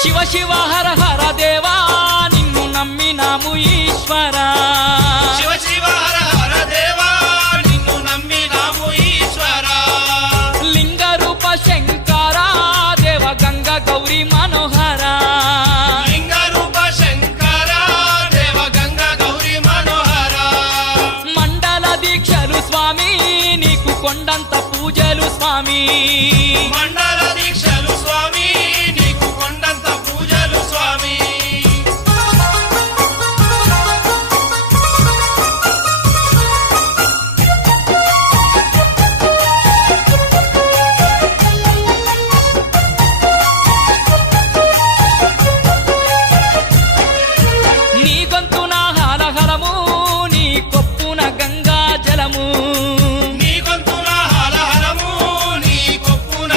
శివ శివ హర హర దేవా నిన్ను నమ్మినాము ఈశ్వరా శివ శివ హర హర దేవా నిన్ను నమ్మినాము ఈశ్వరా లింగ రూప శంకరా దేవ గంగ గౌరీ మనోహరా లింగ రూప శంకరా దేవ గంగ గౌరీ మనోహరా మండల దీక్షలు స్వామి నీకు కొండంత పూజలు స్వామి మండల